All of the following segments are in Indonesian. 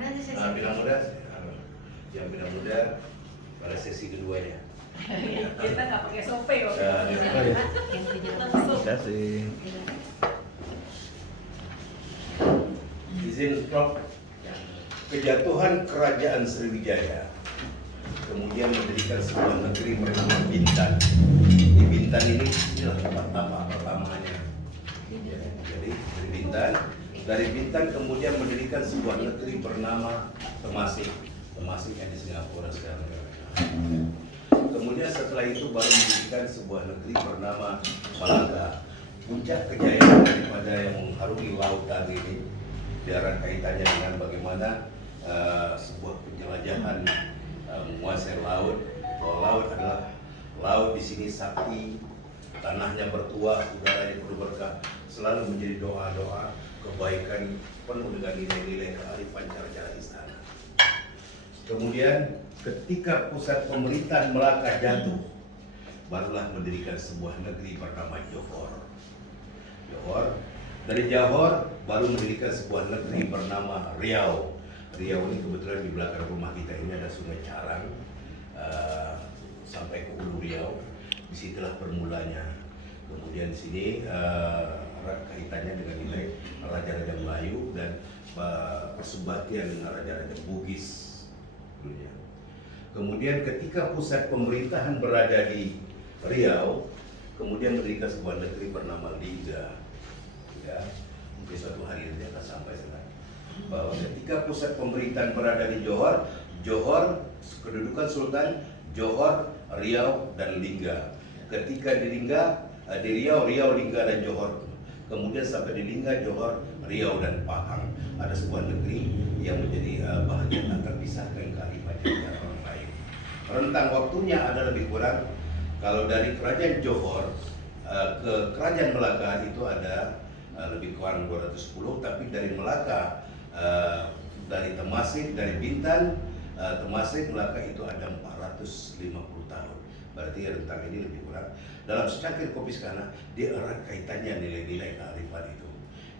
muda aja sesi. Pinang muda, yang pinang muda pada sesi keduanya. Kita nggak pakai SOP kok. Terima kasih. Izin Prof. Kejatuhan Kerajaan Sriwijaya kemudian mendirikan sebuah negeri bernama Bintan. Di Bintan ini inilah tempat pertamanya. Jadi dari Bintan kemudian mendirikan sebuah negeri bernama Temasek. Temasek yang di Singapura sekarang. Kemudian setelah itu baru mendirikan sebuah negeri bernama Malaka. Puncak kejayaan daripada yang mengharungi lautan ini biarkan kaitannya dengan bagaimana sebuah penjelajahan menguasai laut. Bahwa laut adalah laut di sini sakti, tanahnya bertuah, udaranya penuh berkah, selalu menjadi doa-doa kebaikan penuh dengan nilai-nilai kearifan cara-cara istana. Kemudian ketika pusat pemerintahan Melaka jatuh, barulah mendirikan sebuah negeri bernama Johor. Dari Johor baru mendirikan sebuah negeri bernama Riau. Riau ini kebetulan di belakang rumah kita ini ada Sungai Carang sampai ke Hulu Riau. Disitulah permulanya. Kemudian di sini erat kaitannya dengan nilai Raja-Raja Melayu dan persubatian dengan Raja-Raja Bugis dulunya. Kemudian ketika pusat pemerintahan berada di Riau, kemudian mendirikan sebuah negeri bernama Lingga. Ya, mungkin suatu hari nanti akan sampai sana. Bahwa ketika pusat pemerintahan berada di Johor, kedudukan Sultan Johor, Riau dan Lingga. Ketika di Riau, Lingga dan Johor. Kemudian sampai di Lingga, Johor, Riau dan Pahang. Ada sebuah negeri yang menjadi bahagian tak terpisahkan kearifan orang lain. Rentang waktunya ada lebih kurang, kalau dari kerajaan Johor ke kerajaan Melaka itu ada lebih kurang 210, tapi dari Melaka, dari Temasek, dari Bintan, Temasek, Melaka itu ada 450 tahun. Berarti rentang ini lebih kurang. Dalam secangkir kopi sekarang, dia erat kaitannya nilai-nilai kearifan itu.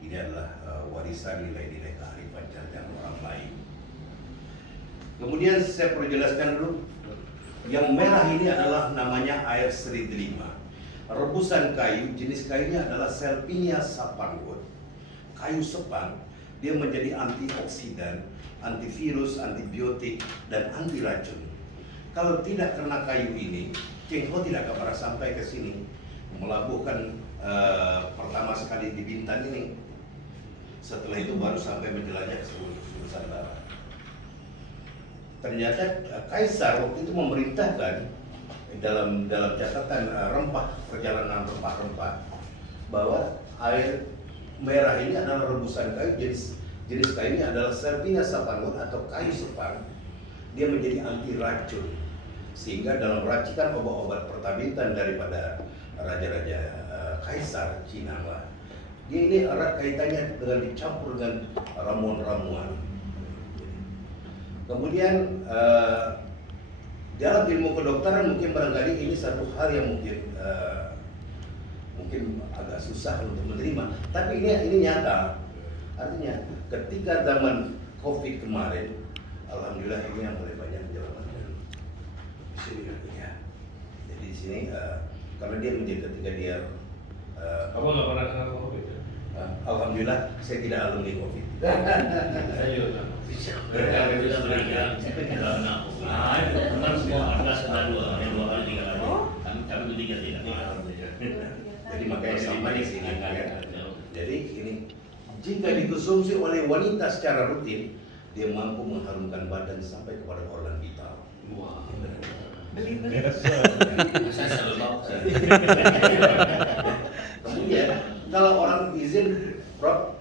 Ini adalah warisan nilai-nilai kearifan cara orang lain. Kemudian saya perlu jelaskan dulu, yang merah ini adalah namanya air seri delima. Rebusan kayu, jenis kayunya adalah Selpinia sapangwood. Kayu sepang, dia menjadi antioksidan, antivirus, antibiotik, dan anti racun. Kalau tidak kena kayu ini, Cheng Ho tidak akan pernah sampai ke sini melabuhkan pertama sekali di Bintan ini. Setelah itu baru sampai menjelajah ke seluruh Nusantara. Ternyata Kaisar waktu itu memerintahkan dalam catatan perjalanan rempah-rempah bahwa air merah ini adalah rebusan kayu, jenis kayunya adalah Serpinia sapangwood atau kayu sepang. Dia menjadi anti racun, sehingga dalam racikan obat-obat pertabitan daripada raja-raja Kaisar Cina lah, dia ini erat kaitannya dengan dicampur dengan ramuan-ramuan. Kemudian dalam ilmu kedokteran mungkin barangkali ini satu hal yang mungkin agak susah untuk menerima, tapi ini nyata. Artinya ketika zaman COVID kemarin, alhamdulillah ini yang mulai banyak menyelamatkan di sini ya. Jadi di sini karena dia menjadi ketika dia kamu nggak pernah kena COVID ya? Alhamdulillah saya tidak alumni COVID. Saya juga. Mereka bisa berikan karena teman semua ada kena dua kali tiga kali. Kami bertiga tidak. Jadi makanya sampai di sini kan. Jadi ini jika dikonsumsi oleh wanita secara rutin, dia mampu mengharumkan badan sampai kepada organ vital. Wah. Beli. Saya selalu tahu. Kemudian kalau orang izin, Prof,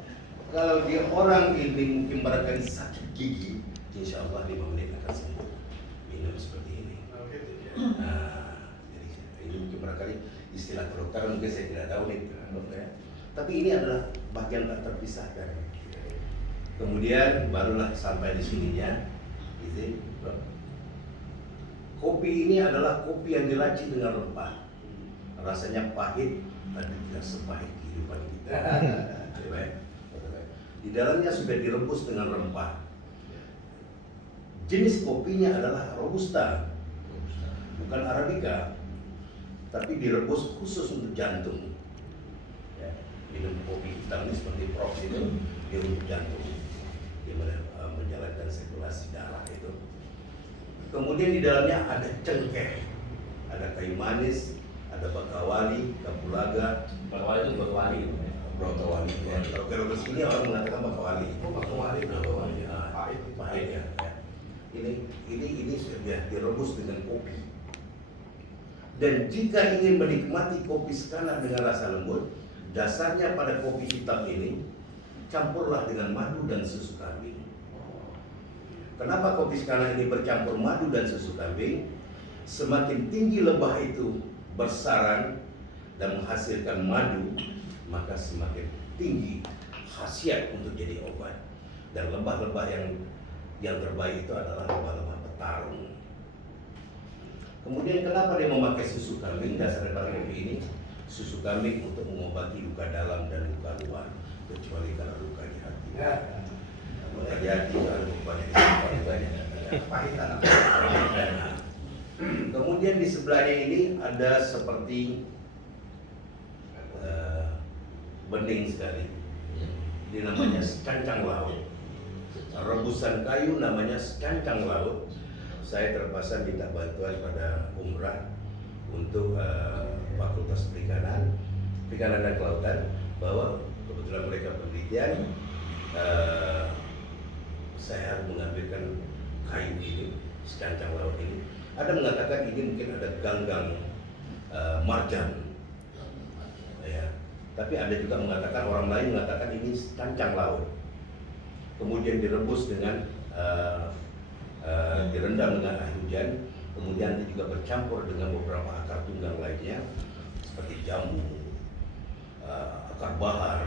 kalau dia orang ini mungkin barangkali sakit gigi, insya Allah 5 menit akan sembuh. Minum seperti ini. Nah, jadi ini mungkin barangkali istilah kedokteran mungkin saya tidak tahu nih, dokter. Tapi ini adalah bagian tak terpisahkan. Kemudian barulah sampai di sininya, izin, Prof. Kopi ini adalah kopi yang diracik dengan rempah. Rasanya pahit, tapi tidak sepahit kehidupan kita. Di dalamnya sudah direbus dengan rempah. jenis kopinya adalah Robusta, bukan Arabica, tapi direbus khusus untuk jantung. Ya, minum kopi hitam ini seperti Prof itu, dia untuk jantung, dia menjalankan sirkulasi darah itu. Kemudian di dalamnya ada cengkeh, ada kayu manis, ada bakawali, kapulaga. Bakawali itu bakawali. Bakawali. Ya. Kalau sini orang mengatakan bakawali. Oh, bakawali. Pahit ya. Ini sudah direbus dengan kopi. Dan jika ingin menikmati kopi Scana dengan rasa lembut, dasarnya pada kopi hitam ini campurlah dengan madu dan susu kambing. Kenapa kopi Scana ini bercampur madu dan susu kambing? Semakin tinggi lebah itu bersarang dan menghasilkan madu, maka semakin tinggi khasiat untuk jadi obat. Dan lebah-lebah yang terbaik itu adalah lebah-lebah petarung. Kemudian kenapa dia memakai susu kambing? Dasar daripada kopi ini, susu kambing untuk mengobati luka dalam dan luka luar, kecuali kalau luka di hati. Luka di hati kalau banyak pahitan. Kemudian di sebelahnya ini ada seperti bening sekali. Ini namanya secancang laut. Rebusan kayu namanya secancang laut. Saya terpaksa minta bantuan pada Umrah untuk Fakultas Perikanan dan Kelautan, bahwa kebetulan mereka penelitian, saya harus mengambilkan kayu ini, secancang laut ini. Ada mengatakan ini mungkin ada ganggang marjan, ya. Tapi ada juga mengatakan, orang lain mengatakan ini cancang laut. Kemudian direbus dengan direndam dengan air hujan, kemudian nanti juga bercampur dengan beberapa akar tunggang lainnya seperti jambu, akar bahar,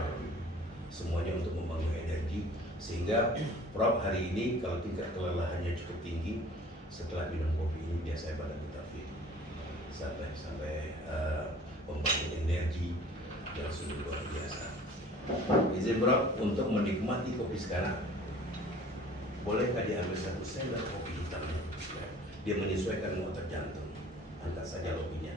semuanya untuk membangun energi, sehingga Prof hari ini kalau tingkat kelelahannya cukup tinggi, setelah minum kopi ini biasanya pada betafit sampai membangun energi yang sungguh luar biasa. Izin Prof untuk menikmati kopi sekarang, bolehkah diambil satu sendok kopi hitamnya? Dia menyesuaikan dengan otot jantung. Angkat saja lobinya.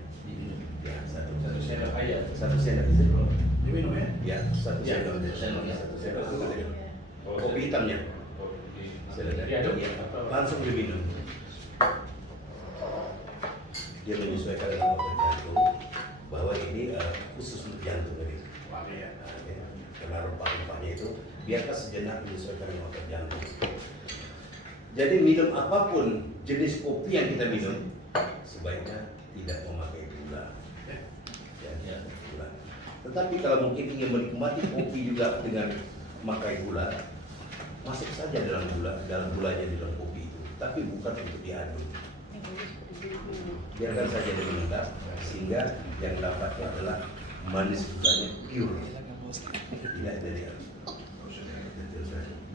Ya, satu sendok aja. Satu sendok izin Prof. Diminum ya? Ya, satu sendok. Satu sendok. Kopi hitamnya. Langsung diminum. Dia menyesuaikan dengan otot jantung, bahwa ini khusus untuk jantung ini. Karena rempah-rempahnya itu biarkan sejenak menyesuaikan dengan otot jantung. Jadi minum apapun jenis kopi yang kita minum, sebaiknya tidak memakai gula. Ya, gula. Tetapi kalau mungkin ingin menikmati kopi juga dengan memakai gula, masuk saja dalam gulanya di dalam kopi itu, tapi bukan untuk diaduk. Biarkan saja dia mengendap, sehingga yang dapatnya adalah manis gulanya pure, tidak dari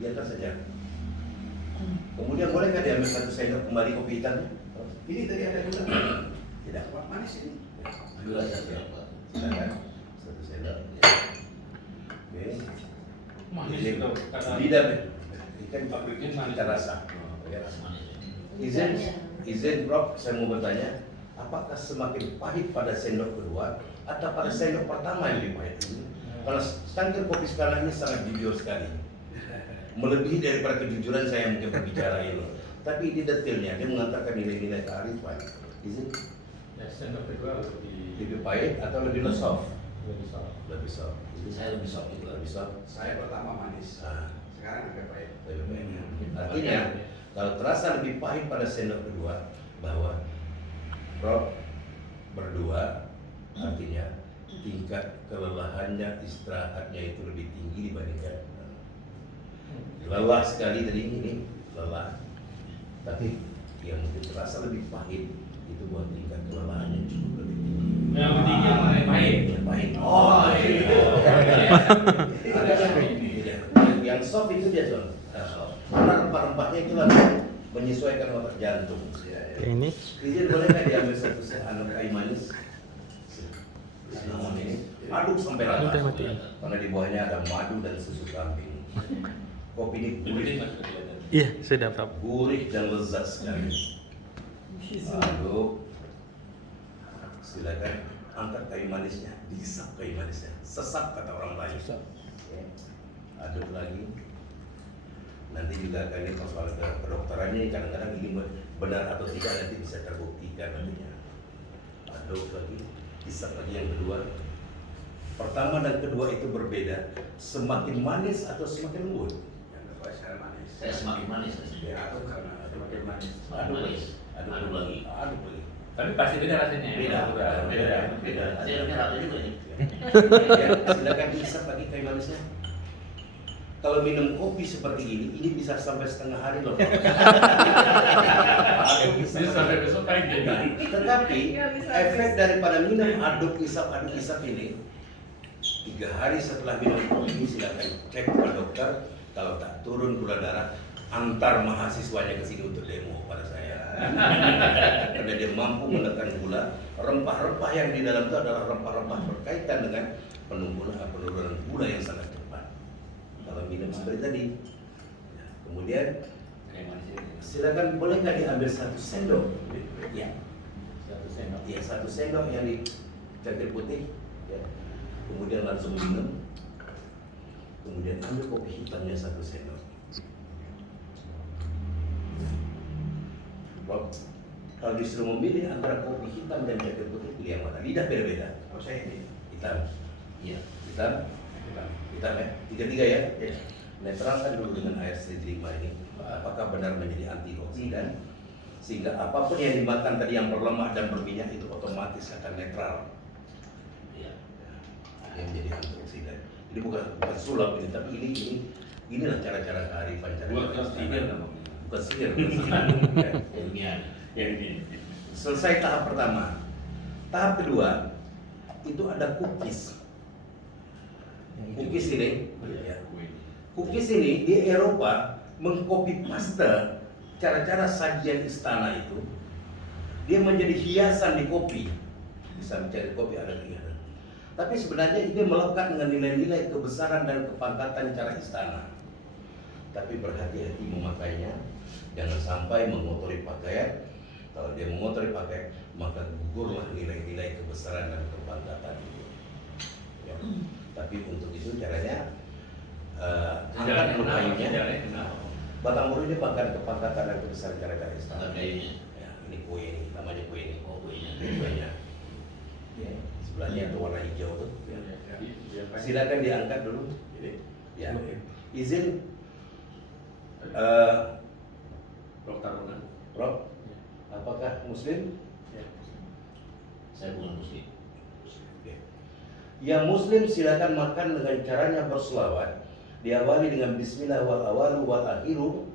biarkan saja. Kemudian bolehkah diambil satu sendok kembali kopi hitam? Ini tadi ada gula. Tidak. Manis ini. Gula satu. Silakan. Satu sendok. Oke. Manis Ini itu karena lidah ikan pabriknya manis. kita rasa. Ya. Manis. Izin Prof, saya mau bertanya, apakah semakin pahit pada sendok kedua atau pada sendok pertama yang lebih pahit? Karena secangkir kopi sekarang ini sangat jujur sekali, melebihi daripada kejujuran saya yang mungkin berbicara ini. Tapi ini detailnya, dia mengatakan nilai-nilai kearifan. Izin Ya, sendok kedua lebih pahit atau lebih soft? lebih soft. Lebih soft. Jadi saya lebih sok itu. Lebih soft. Saya pertama manis. Ah, Sekarang agak pahit. lebih pahit. Artinya, kalau terasa lebih pahit pada sendok kedua, bahwa Prof berdua, artinya tingkat kelelahannya, istirahatnya itu lebih tinggi dibandingkan lelah sekali tadi ini, lelah. Tapi yang mungkin terasa lebih pahit itu buat tingkat kelelahannya cukup lebih tinggi. Yang ketiga pahit. Pahit. Oh, Iya. Yang soft itu dia soft. Karena rempah-rempahnya itu langsung menyesuaikan otot jantung. Ini Izin bolehkah diambil satu kayu manis? Namun ini aduk sampai Ini teh rata. mati. Karena di bawahnya ada madu dan susu kambing. Kopi ini Lebih kulit, mas kelihatan. Iya, sudah Prof. Gurih dan lezat sekali. Aduk. Silakan angkat kayu manisnya, dihisap kayu manisnya, sesap kata orang lain. Oke. Aduk lagi. Nanti juga akan ini persoalan kedokterannya, kadang-kadang ini benar atau tidak nanti bisa terbuktikan nantinya. Aduk lagi, hisap lagi yang kedua. Pertama dan kedua itu berbeda, semakin manis atau semakin lembut. Yang kedua saya manis. Saya semakin manis. Ya, aku karena semakin manis. Semakin manis. Aduk lagi. Aduk lagi. Tapi pasti beda rasanya. Beda. Saya harusnya rata juga ini. Ya, silakan hisap lagi kayu manisnya. Kalau minum kopi seperti ini bisa sampai setengah hari loh. Ini sampai besok kayak gini. Tetapi efek daripada minum aduk hisap ini 3 hari setelah minum kopi ini silakan cek ke dokter. Kalau tak turun gula darah, antar mahasiswanya ke sini untuk demo pada saya. Karena dia mampu menekan gula. Rempah-rempah yang di dalam itu adalah rempah-rempah berkaitan dengan penurunan gula yang sangat cepat. Kalau minum seperti tadi. Nah, kemudian silakan boleh nggak diambil 1 sendok? Ya. 1 sendok. Ya, 1 sendok yang dicangkir putih. Ya. Kemudian langsung minum. Kemudian ambil kopi hitamnya 1 sendok. Kalau disuruh memilih antara kopi hitam dan cangkir putih, pilih yang mana? Lidah beda-beda. Oh, saya ini. Hitam. Iya. Hitam. Hitam ya. 3-3 ya. Netralkan dulu dengan air seledri ini. Apakah benar menjadi antioksidan? Sehingga apapun yang dimakan tadi yang berlemak dan berminyak itu otomatis akan netral. Iya. Yang menjadi antioksidan. Ini bukan sulap ini, tapi inilah cara-cara kearifan. Bukan sihir namanya. Bukan sihir. Ya. Ilmiah. Selesai tahap pertama. Tahap kedua itu ada cookies. Cookies ini, ya. Cookies ini di Eropa mengcopy paste cara-cara sajian istana itu. Dia menjadi hiasan di kopi. Bisa mencari kopi ada kegiatan. Tapi sebenarnya ini melekat dengan nilai-nilai kebesaran dan kepangkatan cara istana. Tapi berhati-hati memakainya, jangan sampai mengotori pakaian. Kalau dia mengotori pakaian, maka gugurlah nilai-nilai kebesaran dan kepangkatan itu. Ya. Tapi untuk itu caranya angkat dulu kayunya. Batang muru ini bahkan kepangkatan dan kebesaran cara-cara istana. Kayunya. Ya, ini kue ini, namanya kue ini. Oh, kuenya. Kuenya. Ya, sebelahnya itu warna hijau tuh. Ya. Iya. Silakan diangkat dulu. Ya. Izin Dokter Ronan. Prof, apakah Muslim? Saya bukan muslim. Yang Muslim silakan makan dengan caranya berselawat. Diawali dengan Bismillah wal awalu wal akhiru.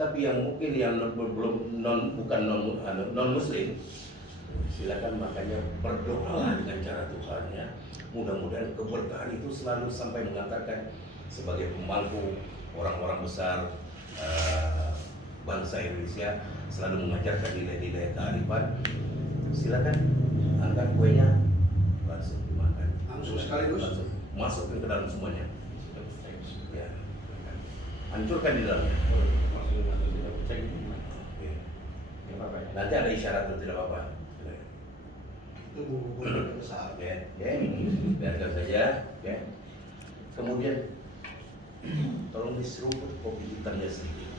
Tapi yang mungkin yang bukan non Muslim, silakan makannya berdoa dengan cara Tuhannya. Mudah-mudahan keberkahan itu selalu sampai mengatakan sebagai pemangku orang-orang besar bangsa Indonesia selalu mengajarkan nilai-nilai kearifan. Silakan angkat kuenya, langsung dimakan. Langsung sekaligus? Langsung masuk ke dalam semuanya. Ya. Hancurkan di dalamnya. Ya. Nanti ada isyarat itu tidak apa-apa. Itu bumbu-bumbu besar. Ya, biarkan saja. Ya. Kemudian tolong diseruput kopi hitamnya sedikit.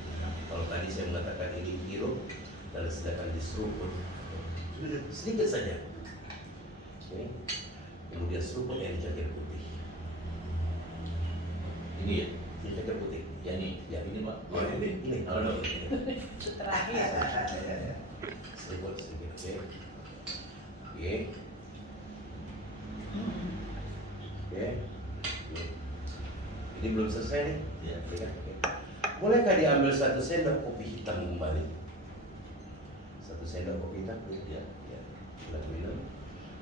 Kalau tadi saya mengatakan ini hirup, dan sedangkan diseruput sedikit saja. Oke. Kemudian seruput yang dicangkir putih. Ini ya. Ini cangkir putih. Ya ini Pak. Oh, ini. Oh, no. Terakhir. Seruput sedikit. Oke. Oke. Oke. Ini belum selesai nih. Ya. Ya kan? Oke. Bolehkah diambil 1 sendok kopi hitam kembali? 1 sendok kopi hitam, ya. Silakan minum.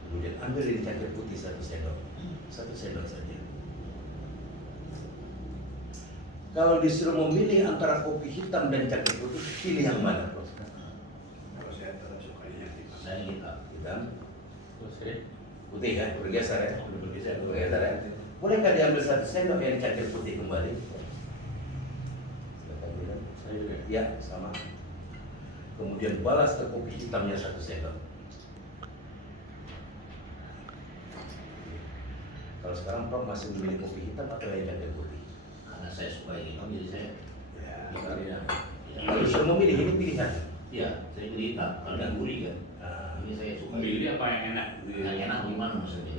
Kemudian ambil dari cangkir putih 1 sendok. 1 sendok saja. Kalau disuruh memilih antara kopi hitam dan cangkir putih, pilih yang mana? Kalau saya tetap sukanya yang hitam. Saya hitam. Hitam, Terus putih ya, bergeser ya. Udah bergeser. Bergeser ya. Bolehkah diambil 1 sendok yang cangkir putih kembali? Silakan minum. Saya juga. Ya, sama. Kemudian balas ke kopi hitamnya 1 sendok. Kalau sekarang Prof masih memilih kopi hitam atau yang cangkir putih? Karena saya suka yang hitam, jadi saya Ya. Iya. Kalau sudah memilih ini pilihan. iya, saya pilih hitam. Kalau yang gurih kan, Nah, ini saya suka. Memilih apa yang enak? Yang enak gimana maksudnya?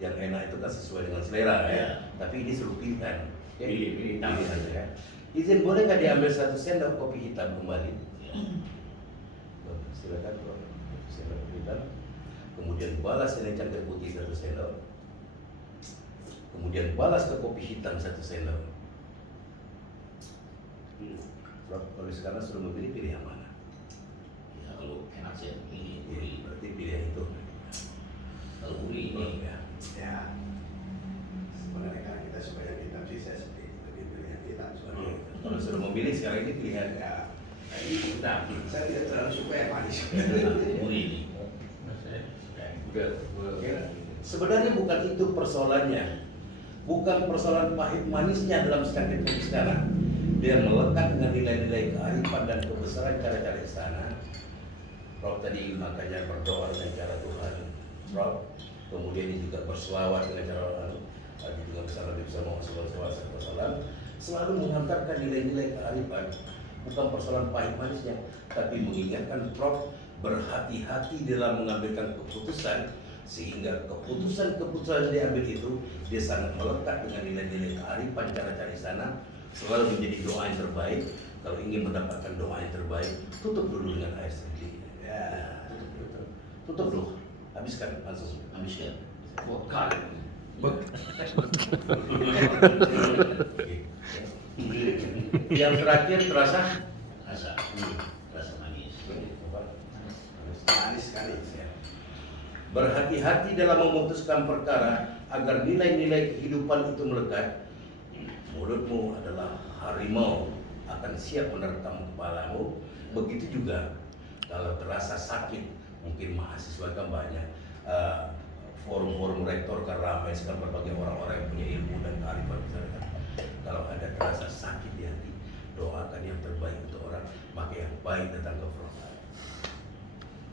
yang enak itu kan sesuai dengan selera ya. Ya. Tapi ini suruh pilihan. Oke? Pilih hitam. Pilihan ya. Izin boleh nggak diambil 1 sendok kopi hitam kembali? Ya. Tuh, silakan Prof. Sendok kopi hitam. Kemudian balas dengan cangkir putih 1 sendok. Kemudian balas ke kopi hitam 1 sendok. Prof, kalau sekarang sudah memilih pilih yang mana? Ya, kalau enak saya ini Ini gurih. berarti pilih yang itu. Kalau gurih ini Ya. Ya. Sebenarnya kan kita suka yang hitam sih, saya lebih pilih yang hitam. Oke. Soalnya Kalau sudah memilih sekarang ini pilihan. ya, ini hitam. Saya tidak terlalu suka yang manis. gurih ini. Saya suka yang udah. Oke. Sebenarnya bukan itu persoalannya. Bukan persoalan pahit manisnya dalam secangkir kopi sekarang. Dia melekat dengan nilai-nilai kearifan dan kebesaran cara-cara istana. Prof tadi makanya berdoa dengan cara Tuhan. Prof kemudian ini juga berselawat dengan cara Tuhan. Tadi juga bersama Muhammad SAW selalu menghantarkan nilai-nilai kearifan. Bukan persoalan pahit manisnya, tapi mengingatkan Prof berhati-hati dalam mengambilkan keputusan, sehingga keputusan-keputusan yang diambil itu dia sangat melekat dengan nilai-nilai kearifan cara-cara istana, selalu menjadi doa yang terbaik. Kalau ingin mendapatkan doa yang terbaik, tutup dulu dengan air sedikit. Ya, tutup dulu, habiskan langsung. Habiskan. Vodka. Yang terakhir terasa Rasa. Rasa manis. Manis sekali. berhati-hati dalam memutuskan perkara agar nilai-nilai kehidupan itu melekat. Mulutmu adalah harimau, akan siap menerkam kepalamu. Begitu juga kalau terasa sakit, mungkin mahasiswa kan banyak, forum-forum rektor kan ramai sekali berbagai orang-orang yang punya ilmu dan kearifan masyarakat. Kalau ada terasa sakit di hati, doakan yang terbaik untuk orang, maka yang baik datang ke Prof.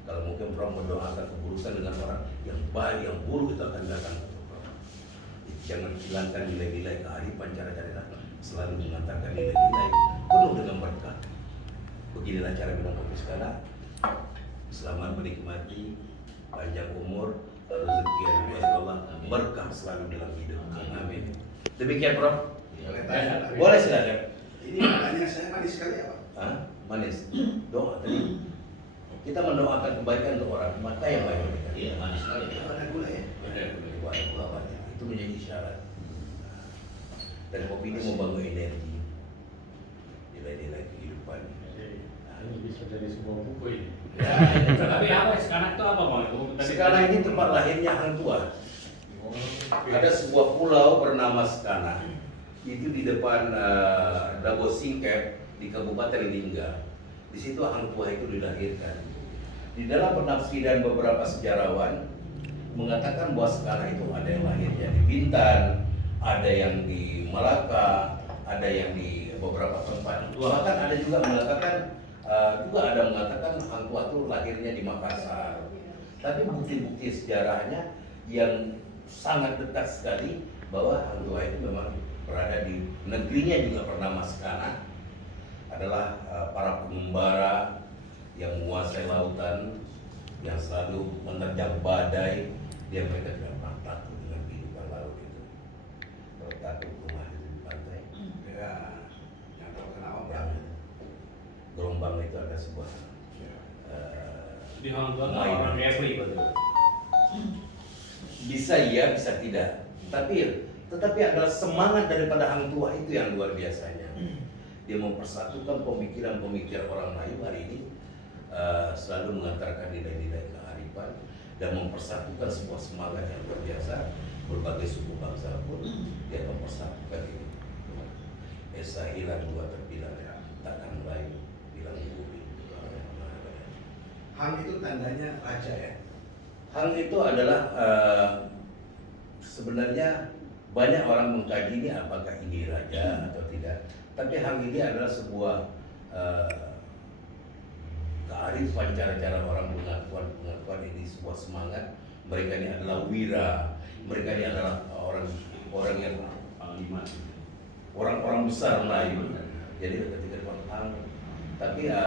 Kalau mungkin Prof mendoakan keburukan dengan orang yang baik, yang buruk itu akan datang ke Prof. Jangan hilangkan nilai-nilai kearifan cara-cara, selalu mengantarkan nilai-nilai penuh dengan berkah. Beginilah cara minum kopi sekarang. Selamat menikmati, panjang umur, rezeki yang diberi Allah, berkah selalu dalam hidup. Amin. Demikian Prof. Boleh tanya, tapi- Boleh silakan. Ini makanya saya manis sekali apa? Hah? Manis. Doa tadi. Kita mendoakan kebaikan untuk orang, maka yang baik bagi kita. Iya, manis sekali. Kalau ada gula ya? Doa yang ulama itu menjadi syarat. Dan kopi ini membangun energi, nilai-nilai kehidupan. Ini bisa dari sebuah buku ini. Ya. Tapi apa sekarang itu apa Bang? Itu tadi- Sekarang ini tempat lahirnya Hang Tua. Ada sebuah pulau bernama Sekana. Itu di depan Dago Singkep di Kabupaten Lingga. Di situ Hang Tua itu dilahirkan. Di dalam penafsiran beberapa sejarawan mengatakan bahwa Sekana itu ada yang lahirnya di Bintan, ada yang di Malaka, ada yang di beberapa tempat. Bahkan ada juga mengatakan Hang Tua itu lahirnya di Makassar. Tapi bukti-bukti sejarahnya yang sangat dekat sekali bahwa Hang Tua itu memang berada di negerinya juga bernama Sekana, adalah para pengembara yang menguasai lautan, yang selalu menerjang badai. Dia mereka tidak pernah takut dengan kehidupan laut itu. Kalau takut rumah itu di pantai, Ya, yang kalau kena yang ombak. gelombang itu ada sebuah Di Hang Tua Main. orang Jeffrey betul. bisa iya, bisa tidak. Tetapi adalah semangat daripada Hang Tua itu yang luar biasanya. Dia mempersatukan pemikiran-pemikiran orang Melayu hari ini, selalu mengantarkan nilai-nilai kearifan dan mempersatukan sebuah semangat yang luar biasa. Berbagai suku bangsa pun dia mempersatukan ini. Esa hilang dua terbilang, takkan Melayu bilang bumi. Hang itu tandanya raja ya. Hang itu adalah sebenarnya banyak orang mengkaji ini apakah ini raja atau tidak. Tapi hang ini adalah sebuah kearifan cara-cara orang pengakuan ini, sebuah semangat. Mereka ini adalah wira, mereka ini adalah orang yang Panglima. orang besar Melayu. Jadi ketika hang, tapi